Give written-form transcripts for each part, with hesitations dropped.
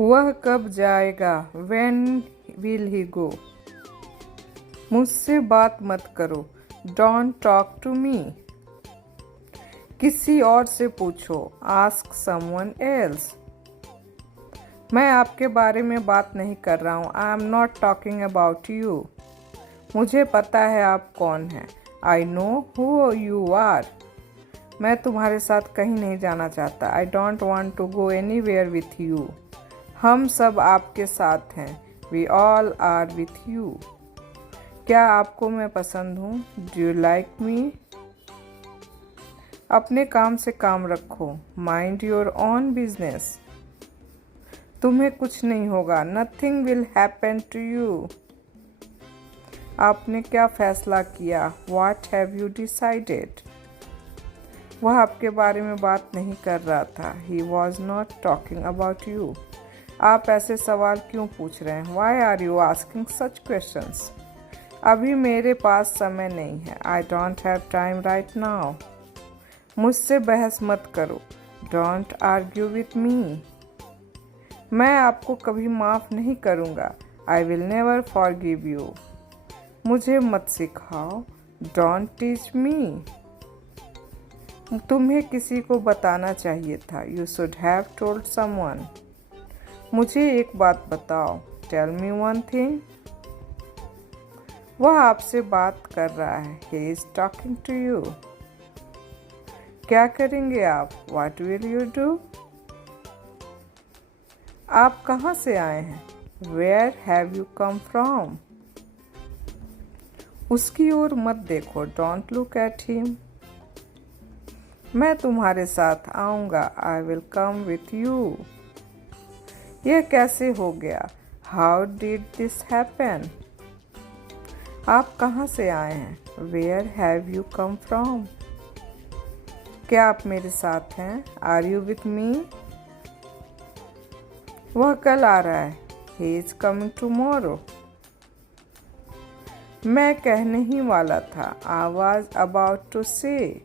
वह कब जाएगा? When will he go? मुझसे बात मत करो। Don't talk to me. किसी और से पूछो। Ask someone else. मैं आपके बारे में बात नहीं कर रहा हूँ। I am not talking about you. मुझे पता है आप कौन हैं। I know who you are. मैं तुम्हारे साथ कहीं नहीं जाना चाहता। I don't want to go anywhere with you. हम सब आपके साथ हैं। We all are with you. क्या आपको मैं पसंद हूँ? Do you like me? अपने काम से काम रखो। Mind your own business. तुम्हें कुछ नहीं होगा। Nothing will happen to you. आपने क्या फैसला किया? What have you decided? वह आपके बारे में बात नहीं कर रहा था। He was not talking about you. आप ऐसे सवाल क्यों पूछ रहे हैं? Why are you asking such questions? अभी मेरे पास समय नहीं है। I don't have time right now. मुझसे बहस मत करो। Don't argue with me. मैं आपको कभी माफ़ नहीं करूँगा। I will never forgive you. मुझे मत सिखाओ। Don't teach me. तुम्हें किसी को बताना चाहिए था। You should have told someone. मुझे एक बात बताओ। Tell me one thing. वह आपसे बात कर रहा है। He is talking to you. क्या करेंगे आप? What will you do? आप कहाँ से आए हैं? Where have you come from? उसकी ओर मत देखो। Don't look at him. मैं तुम्हारे साथ आऊँगा। I will come with you. यह कैसे हो गया? How did this happen? आप कहाँ से आए हैं? Where have you come from? क्या आप मेरे साथ हैं? Are you with me? वह कल आ रहा है। He is coming tomorrow. मैं कहने ही वाला था। I was about to say.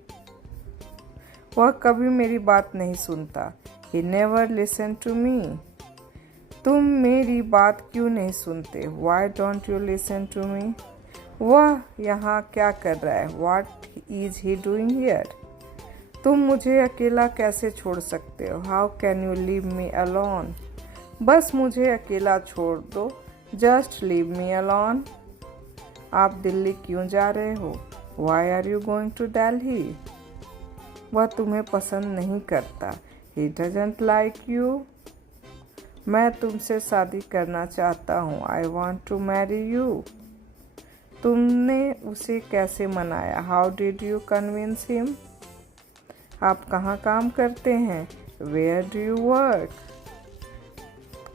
वह कभी मेरी बात नहीं सुनता। He never listened to me. तुम मेरी बात क्यों नहीं सुनते? Why don't you listen to me? वह यहाँ क्या कर रहा है? What is he doing here? तुम मुझे अकेला कैसे छोड़ सकते हो? How can you leave me alone? बस मुझे अकेला छोड़ दो। Just leave me alone. आप दिल्ली क्यों जा रहे हो? Why are you going to Delhi? वह तुम्हें पसंद नहीं करता। He doesn't like you. मैं तुमसे शादी करना चाहता हूँ। I want to marry you. तुमने उसे कैसे मनाया? How did you convince him? आप कहाँ काम करते हैं? Where do you work?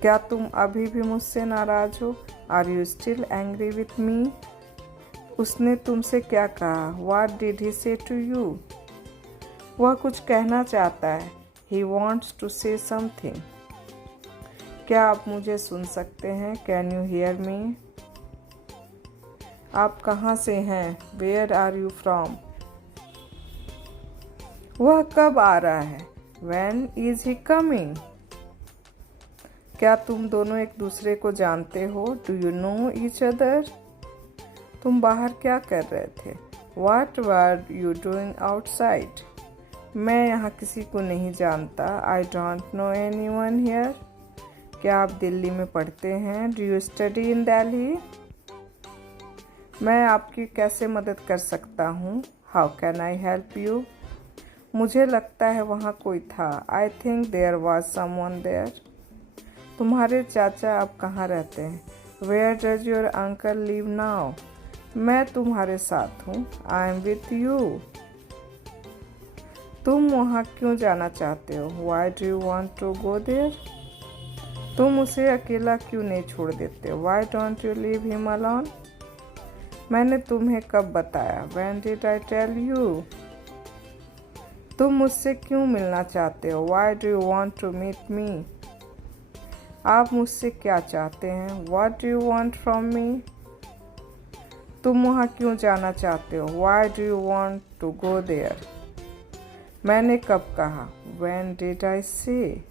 क्या तुम अभी भी मुझसे नाराज हो? Are you still angry with me? उसने तुमसे क्या कहा? What did he say to you? वह कुछ कहना चाहता है। He wants to say something. क्या आप मुझे सुन सकते हैं? Can you hear me? आप कहाँ से हैं? Where are you from? वह कब आ रहा है? When is he coming? क्या तुम दोनों एक दूसरे को जानते हो? Do you know each other? तुम बाहर क्या कर रहे थे? What were you doing outside? मैं यहाँ किसी को नहीं जानता। I don't know anyone here. क्या आप दिल्ली में पढ़ते हैं? Do you study in Delhi? मैं आपकी कैसे मदद कर सकता हूँ? How can I help you? मुझे लगता है वहाँ कोई था। I think there was someone there. तुम्हारे चाचा अब कहाँ रहते हैं? Where does your uncle live now? मैं तुम्हारे साथ हूँ। I am with you. तुम वहाँ क्यों जाना चाहते हो? Why do you want to go there? तुम उसे अकेला क्यों नहीं छोड़ देते? Why don't you leave him alone? मैंने तुम्हें कब बताया? When did I tell you? तुम मुझसे क्यों मिलना चाहते हो? Why do you want to meet me? आप मुझसे क्या चाहते हैं? What do you want from me? तुम वहाँ क्यों जाना चाहते हो? Why do you want to go there? मैंने कब कहा? When did I say?